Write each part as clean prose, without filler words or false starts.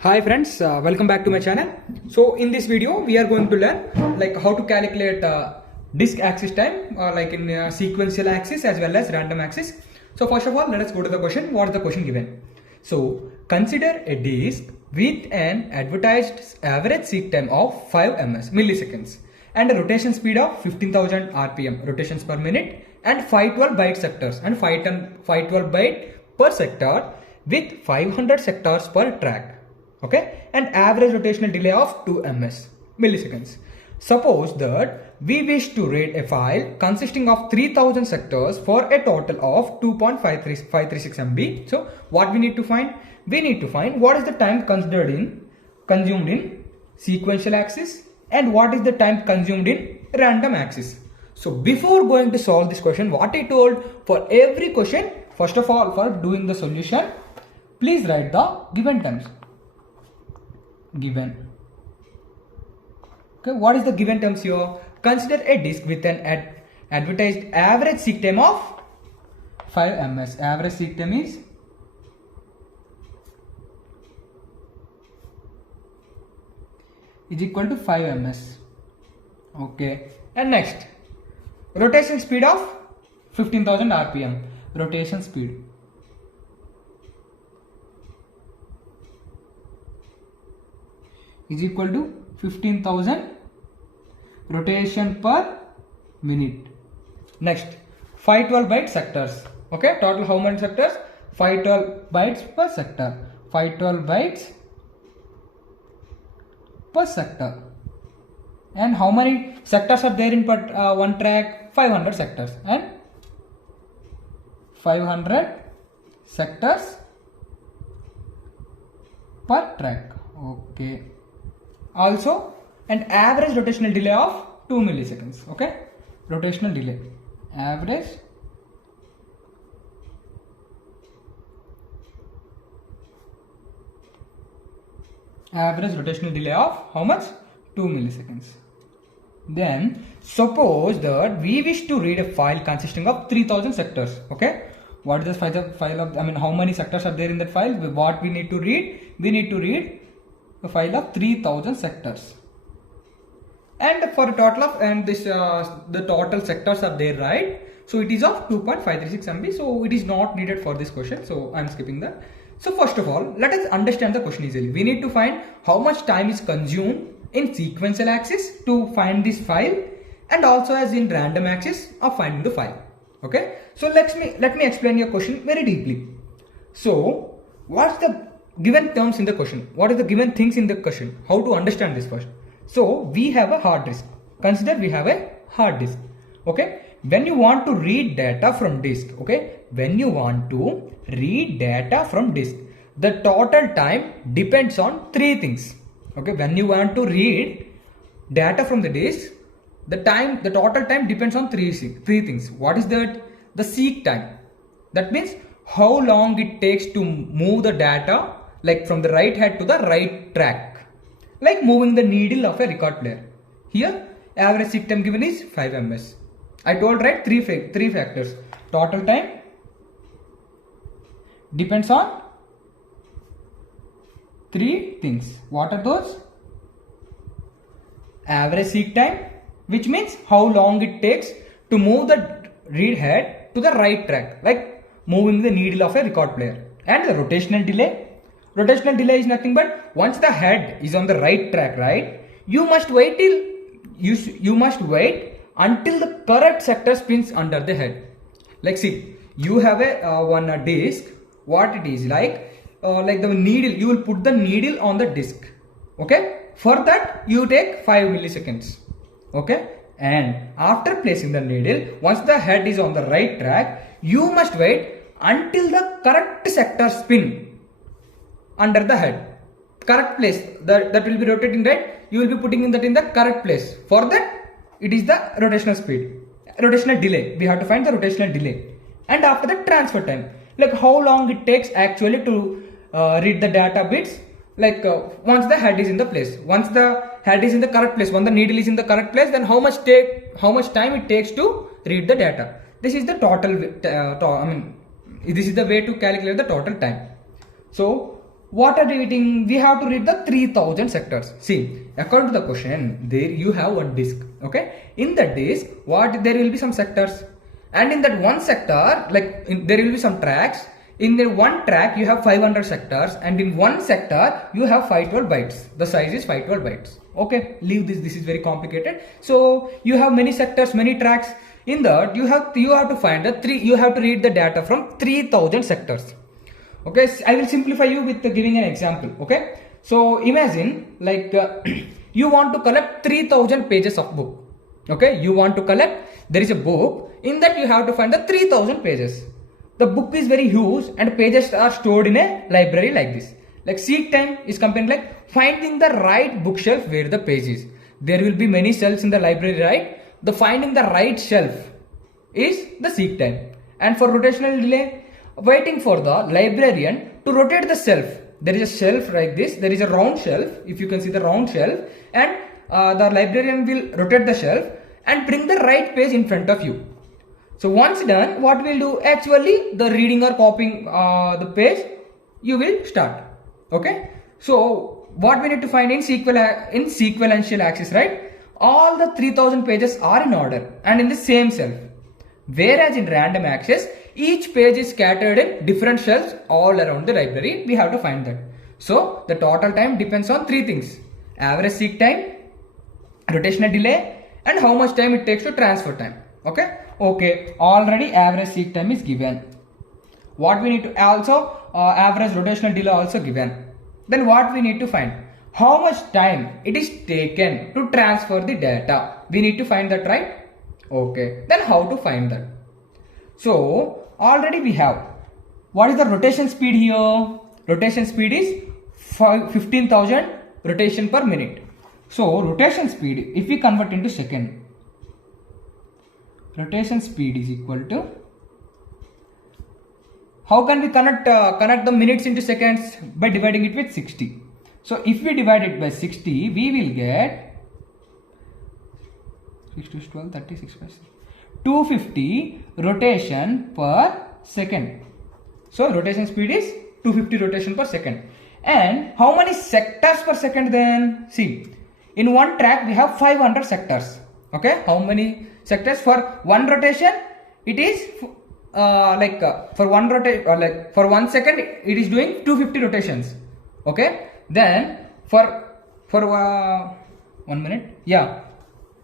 Hi friends, welcome back to my channel. So in this video we are going to learn like how to calculate disk access time like in sequential axis as well as random axis. So first of all, let us go to the question. What is the question given? So consider a disk with an advertised average seek time of 5 milliseconds and a rotation speed of 15,000 rpm rotations per minute and 512 byte sectors and 512 byte per sector with 500 sectors per track. Okay, and average rotational delay of 2 milliseconds. Suppose that we wish to read a file consisting of 3000 sectors for a total of 2.536 MB. So what we need to find? We need to find what is the time consumed in sequential axis and what is the time consumed in random axis. So before going to solve this question, what I told, for every question, first of all, for doing the solution, please write the given terms. Given. Okay, what is the given terms here? Consider a disk with an advertised average seek time of 5 ms. Average seek time is equal to 5 ms. Okay, and next, rotation speed of 15,000 rpm. Rotation speed is equal to 15,000 rotation per minute. Next, 512 byte sectors. Okay, total how many sectors? 512 bytes per sector. 512 bytes per sector. And how many sectors are there in one track? 500 sectors and 500 sectors per track. Okay. Also, an average rotational delay of 2 milliseconds. Okay, rotational delay, average rotational delay of how much? 2 milliseconds. Then suppose that we wish to read a file consisting of 3000 sectors. Okay, what is the file of, how many sectors are there in that file? What we need to read? We need to read a file of 3000 sectors, and for a total of, and this the total sectors are there, right? So it is of 2.536 MB, so it is not needed for this question, so I am skipping that. So first of all, let us understand the question easily. We need to find how much time is consumed in sequential axis to find this file, and also as in random axis of finding the file. Okay, so let me explain your question very deeply. So what's the given terms in the question? What are the given things in the question? How to understand this first? So we have a hard disk. Consider we have a hard disk. Okay, when you want to read data from disk, okay, when you want to read data from disk, the total time depends on three things. Okay, when you want to read data from the disk, the total time depends on three things. What is that? The seek time. That means how long it takes to move the data, like from the right head to the right track, like moving the needle of a record player. Here average seek time given is 5 ms. I told, right, three factors. Total time depends on three things. What are those? Average seek time, which means how long it takes to move the read head to the right track, like moving the needle of a record player. And the rotational delay. Rotational delay is nothing but once the head is on the right track, right, you must wait until the correct sector spins under the head. Like see, you have a one disk. What it is like the needle, you will put the needle on the disk. Okay, for that you take 5 milliseconds. Okay, and after placing the needle, once the head is on the right track, you must wait until the correct sector spin under the head, correct place, that will be rotating, right? You will be putting in that in the correct place. For that, it is the rotational speed, rotational delay. We have to find the rotational delay. And after that, transfer time, like how long it takes actually to read the data bits, like once the head is in the place, once the head is in the correct place, once the needle is in the correct place, then how much time it takes to read the data. This is the total this is the way to calculate the total time. So what are we reading? We have to read the 3000 sectors. See, according to the question, there you have one disk. Okay, in that disk, there will be some sectors, and in that one sector, there will be some tracks. In the one track, you have 500 sectors, and in one sector, you have 512 bytes. The size is 512 bytes. Okay, leave this. This is very complicated. So you have many sectors, many tracks. In that, you have to find you have to read the data from 3000 sectors. Okay, I will simplify you with giving an example. Okay, so imagine you want to collect 3000 pages of book. Okay, you want to collect, there is a book, in that you have to find the 3000 pages. The book is very huge and pages are stored in a library like this. Like seek time is comparing like finding the right bookshelf where the page is. There will be many shelves in the library, right? The finding the right shelf is the seek time. And for rotational delay, waiting for the librarian to rotate the shelf. There is a shelf like this. There is a round shelf. If you can see the round shelf, and the librarian will rotate the shelf and bring the right page in front of you. So once done, what we'll do, actually the reading or copying the page, you will start. Okay. So what we need to find in sequential axis, right? All the 3000 pages are in order and in the same shelf. Whereas in random axis, each page is scattered in different shelves all around the library. We have to find that. So the total time depends on three things: average seek time, rotational delay, and how much time it takes to transfer time. Okay. Okay, already average seek time is given. What we need to also average rotational delay also given. Then what we need to find? How much time it is taken to transfer the data. We need to find that, right? Okay, then how to find that? So already we have. What is the rotation speed here? Rotation speed is 15,000 rotation per minute. So rotation speed, if we convert into second, rotation speed is equal to, how can we connect the minutes into seconds? By dividing it with 60. So if we divide it by 60, we will get 6 to 12, 36 250 rotation per second. So rotation speed is 250 rotation per second. And how many sectors per second then? See, in one track we have 500 sectors. Okay, how many sectors for one rotation? It is for for 1 second it is doing 250 rotations. Okay, then for 1 minute, yeah,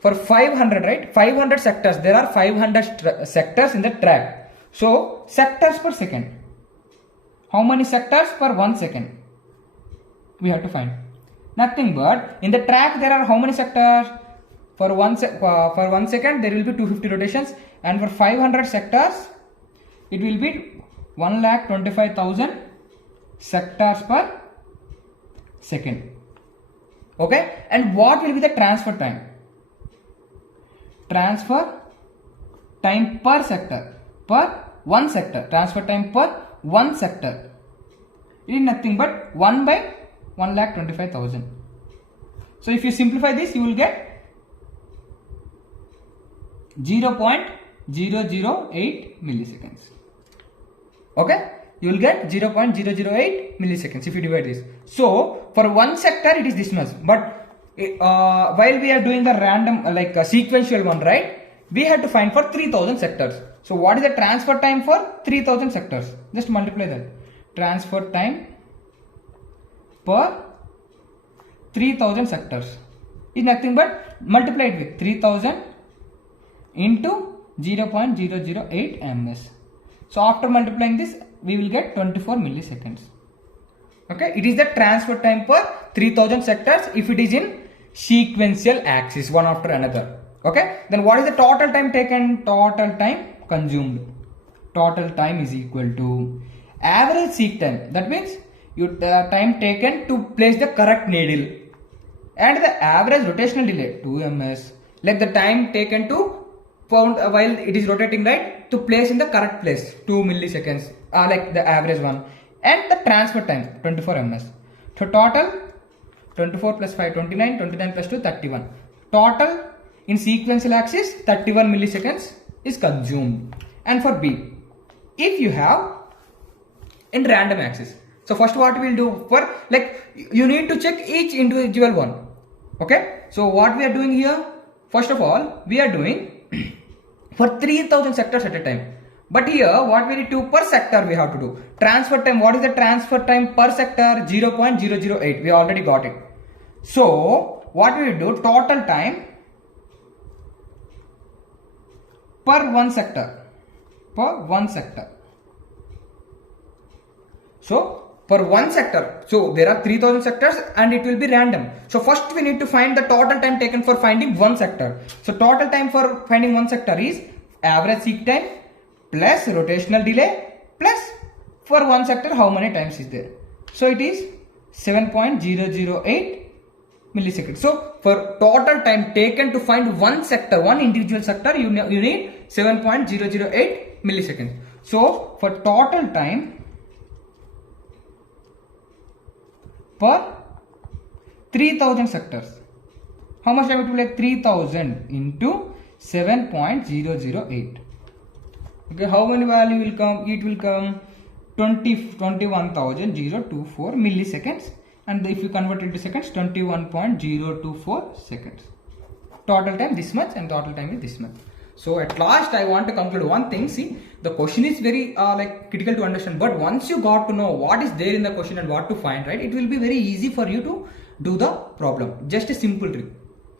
for 500, right? 500 sectors. There are 500 sectors in the track. So sectors per second. How many sectors per 1 second? We have to find. Nothing but in the track there are how many sectors? For 1 second there will be 250 rotations, and for 500 sectors it will be 1,25,000 sectors per second. Okay, and what will be the transfer time? Transfer time per sector, per 1 sector. Transfer time per 1 sector. It is nothing but 1 by 1,25,000. So if you simplify this, you will get 0.008 milliseconds. Okay, you will get 0.008 milliseconds if you divide this. So for 1 sector it is this much, but while we are doing the random sequential one, right, we had to find for 3000 sectors. So what is the transfer time for 3000 sectors? Just multiply that. Transfer time per 3000 sectors is nothing but multiply it with 3000 into 0.008 ms. So after multiplying this, we will get 24 milliseconds. Okay, it is the transfer time per 3000 sectors if it is in sequential axis, one after another. Okay, then what is the total time taken? Total time consumed. Total time is equal to average seek time. That means the time taken to place the correct needle, and the average rotational delay 2 ms, like the time taken to found while it is rotating, right, to place in the correct place, 2 milliseconds, like the average one, and the transfer time 24 ms. So total 24 plus 5 29, 29 plus 2 31. Total in sequential axis 31 milliseconds is consumed. And for B, if you have in random axis, So first what we'll do, for like you need to check each individual one. Okay, so what we are doing here, first of all we are doing for 3000 sectors at a time. But here what we need to per sector we have to do. Transfer time, what is the transfer time per sector? 0.008. We already got it. So what we will do, total time per one sector. So per one sector, so there are 3000 sectors and it will be random. So first we need to find the total time taken for finding one sector. So total time for finding one sector is average seek time plus rotational delay plus for one sector how many times is there. So it is 7.008 milliseconds. So for total time taken to find one sector, one individual sector, you need 7.008 milliseconds. So for total time per 3000 sectors, how much time it will take? 3000 into 7.008. Okay, how many value will come? It will come 21,024 milliseconds, and if you convert it to seconds, 21.024 seconds. Total time this much and total time is this much. So at last I want to conclude one thing. See, the question is very like critical to understand, but once you got to know what is there in the question and what to find, right, it will be very easy for you to do the problem. Just a simple trick.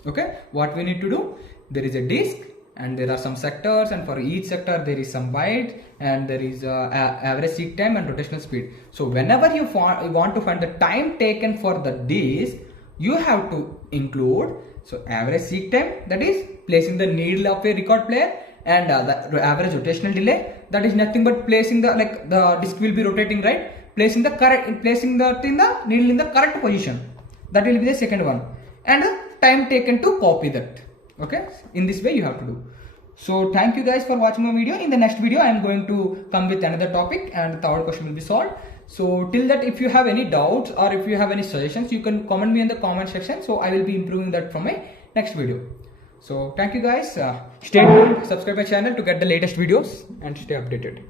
Okay, what we need to do, there is a disk and there are some sectors, and for each sector there is some byte and there is average seek time and rotational speed. So whenever you want to find the time taken for the disk, you have to include average seek time, that is placing the needle of a record player, and the average rotational delay, that is nothing but placing the the disk will be rotating, right, placing the needle in the correct position. That will be the second one, and time taken to copy that. Okay, in this way you have to do. So thank you guys for watching my video. In the next video I am going to come with another topic and the third question will be solved. So till that, if you have any doubts or if you have any suggestions, you can comment me in the comment section, so I will be improving that from my next video. So thank you guys, stay tuned, subscribe my channel to get the latest videos and stay updated.